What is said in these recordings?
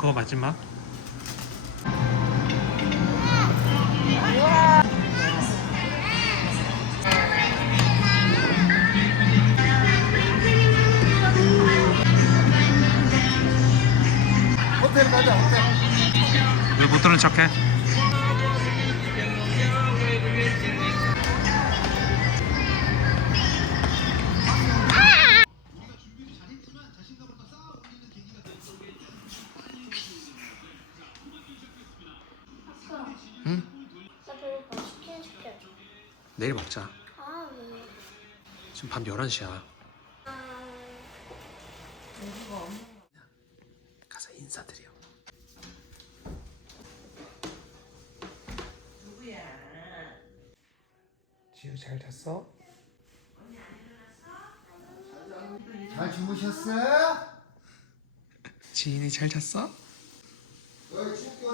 그거 마지막. 호텔 가자 호텔 왜 못 들은 척해? 내일 먹자. 아 왜? 지금 밤 11시야. 가서 인사드려. 지우 잘 잤어? 잘 주무셨어? 지인이 잘 잤어? 너희 축구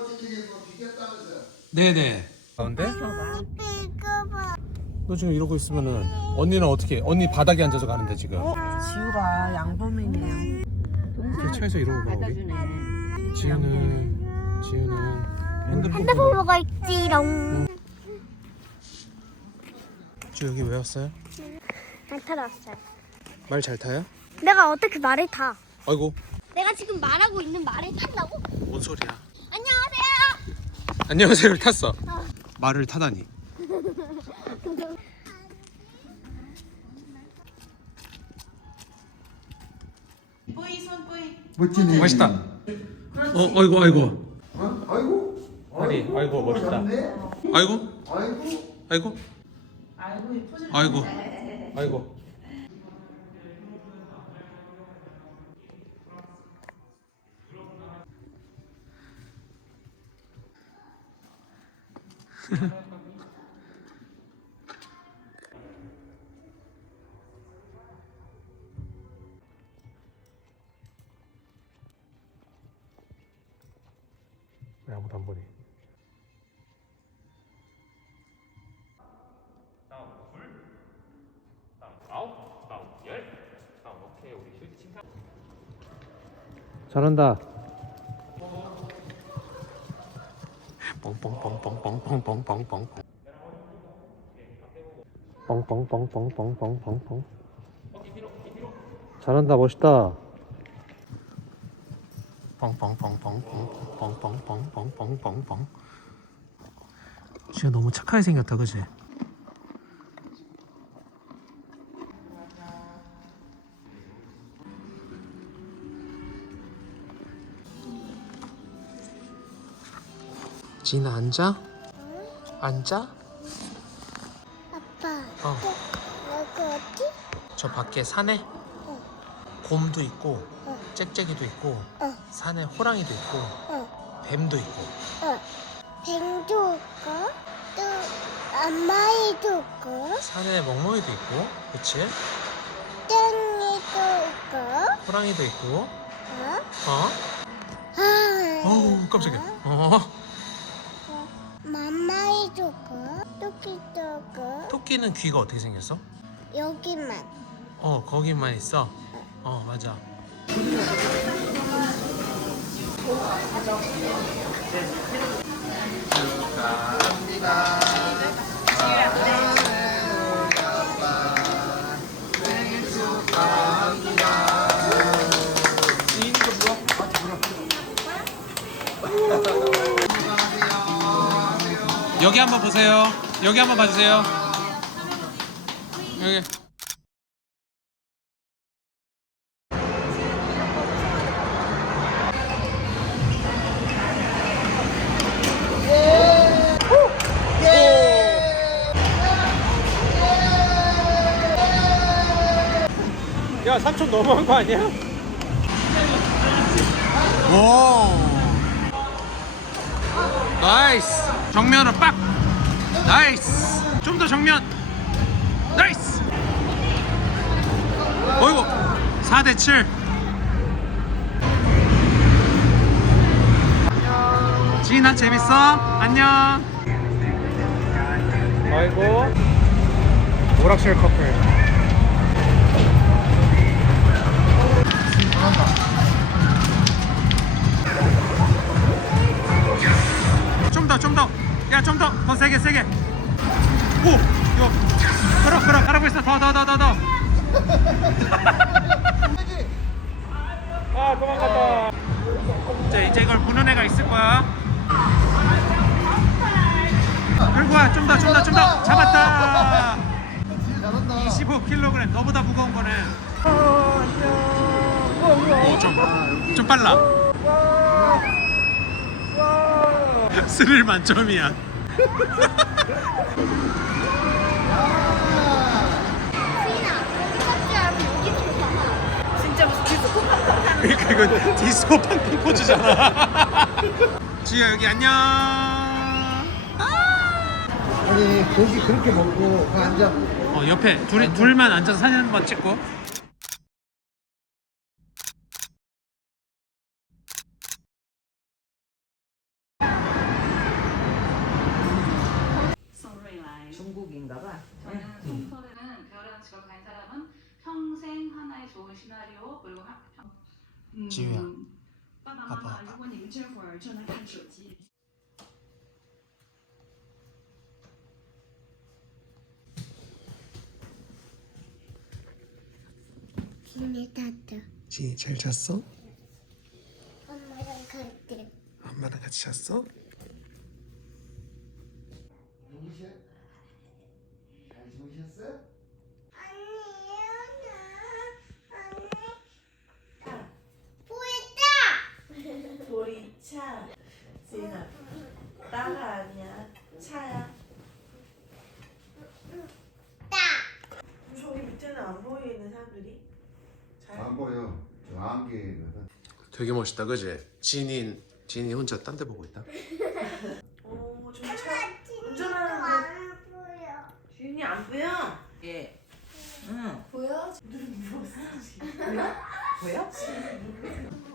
뭐 비겼다면서 네네. 가운데? 너 지금 이러고 있으면은 언니는 어떻게? 언니 바닥에 앉아서 가는데 지금. 지우가 양범이네요. 차에서 이러고 가 우리. 지우는 지우는 핸드폰. 핸드폰 보고- 있지롱. 지우 여기 왜 왔어요? 안 타봤어요. 말 잘 타요? 내가 어떻게 말을 타? 아이고 내가 지금 말하고 있는 말을 탄다고? 뭔 소리야? 안녕하세요. 안녕하세요를 탔어. 말을 타다니. 뿌이 손 뿌이. 멋지네 맛있다. 어, 아이고, 아이고. 어? 아이고 아니, 아이고, 멋있다. 아이고, 아이고 아이고, 아이고 이 포즈. 아이고, 아이고. 잘한다. 뻥뻥뻥뻥뻥뻥뻥뻥뻥. 뻥뻥뻥뻥뻥뻥뻥뻥. 잘한다 멋있다. 뻥뻥뻥뻥뻥뻥뻥뻥뻥뻥. 진짜 너무 착하게 생겼다, 그지? 진아 앉아? 앉아? 아빠. 어. 여기 어디? 저 밖에 산에 곰도 있고 어. 짹짹이도 있고 어. 산에 호랑이도 있고 어. 뱀도 있고 어. 뱅도 있고 또 안마이도 있고 산에 멍멍이도 있고 그치? 땡이도 있고 호랑이도 있고 어? 어? 아. 어우 깜짝이야 어? 맘마이도 있고 토끼도 있고 토끼는 귀가 어떻게 생겼어? 여기만. 어 거기만 있어? 어 맞아 여기 한번 보세요. 여기 한번 봐주세요. 여기. 야 삼촌 너무한 거 아니야? 오 나이스 정면으로 빡! 나이스! 좀 더 정면! 나이스! 어이구! 4대 7 지인아 재밌어? 안녕. 아이고. 오락실 커플. 더, 좀 더. 야, 좀 더. 더 세게, 세게. 오, 이거. 끌어, 끌어, 가라고 있어. 더, 더, 더, 더, 더. 아, 도망갔다. 자, 이제 이걸 부는 애가 있을 거야. 끌고 와, 좀 더, 좀 더, 좀 더. 잡았다. 진짜 잘한다 25kg. 너보다 무거운 거네. 오, 좀, 좀 빨라. 스릴 만점이야. 진짜 무슨 디스코 팡팡 그러니까 이건 디스코 팡팡 포즈잖아. 지효 여기 안녕. 아니 고기 그렇게 먹고 그 앉아 어 옆에 둘이 둘만 앉아서 사진 한 번 찍고. 중국인가 봐. 저는 송소리는 별이라는 직업을 가진 사람은 평생 하나의 좋은 시나리오 그리고 하, 평, 志远爸爸妈妈，如果你们这会儿正在看手机， 비닐 닫아. 지잘 잤어? 엄마랑 갈 때. 엄마랑 같이 잤어? 주무셔? 잘 주무셨어? 아니에요, 저 안개거든 되게 멋있다, 그지? 진인 진이 혼자 딴 데 보고 있다. 오, 저 차. 운전하는데 안 보여. 주인이 안 보여? 예. 응. 보여? 보여? 보여?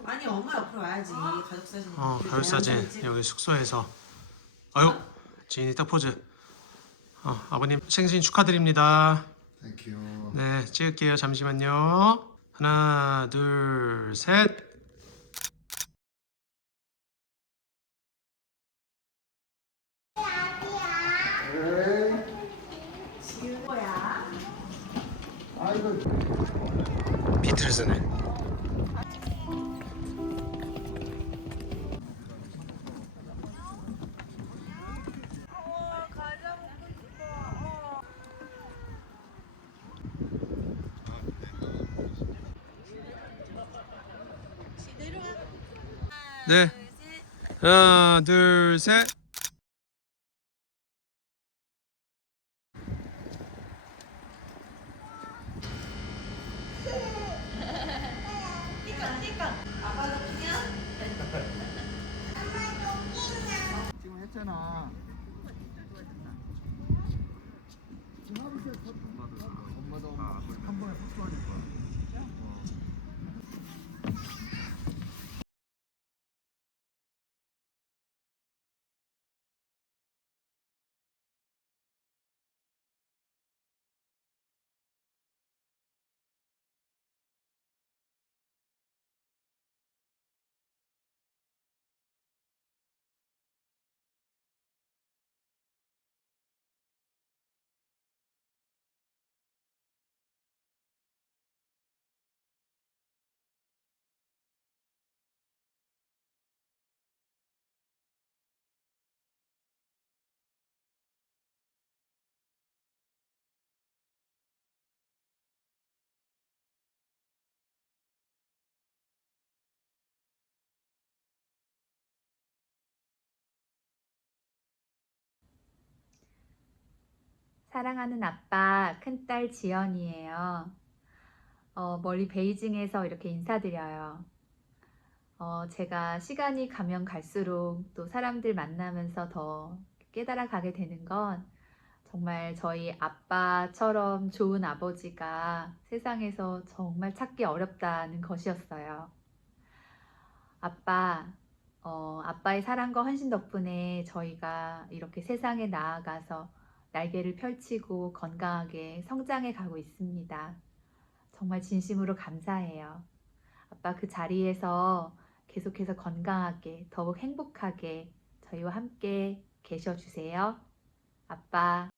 아니 엄마 옆으로 와야지 가족 사진. 어, 가족 사진 여기 숙소에서. 아유, 진이 딱 포즈. 어, 아버님 생신 축하드립니다. 땡큐 네, 찍을게요. 잠시만요. 하나, 둘, 셋. 비틀즈네. 네. 하나, 둘, 셋. 지금 했잖아 사랑하는 아빠, 큰딸 지연이에요. 어, 멀리 베이징에서 이렇게 인사드려요. 어, 제가 시간이 가면 갈수록 또 사람들 만나면서 더 깨달아 가게 되는 건 정말 저희 아빠처럼 좋은 아버지가 세상에서 정말 찾기 어렵다는 것이었어요. 아빠, 어, 아빠의 사랑과 헌신 덕분에 저희가 이렇게 세상에 나아가서 날개를 펼치고 건강하게 성장해 가고 있습니다. 정말 진심으로 감사해요. 아빠 그 자리에서 계속해서 건강하게, 더욱 행복하게 저희와 함께 계셔 주세요. 아빠,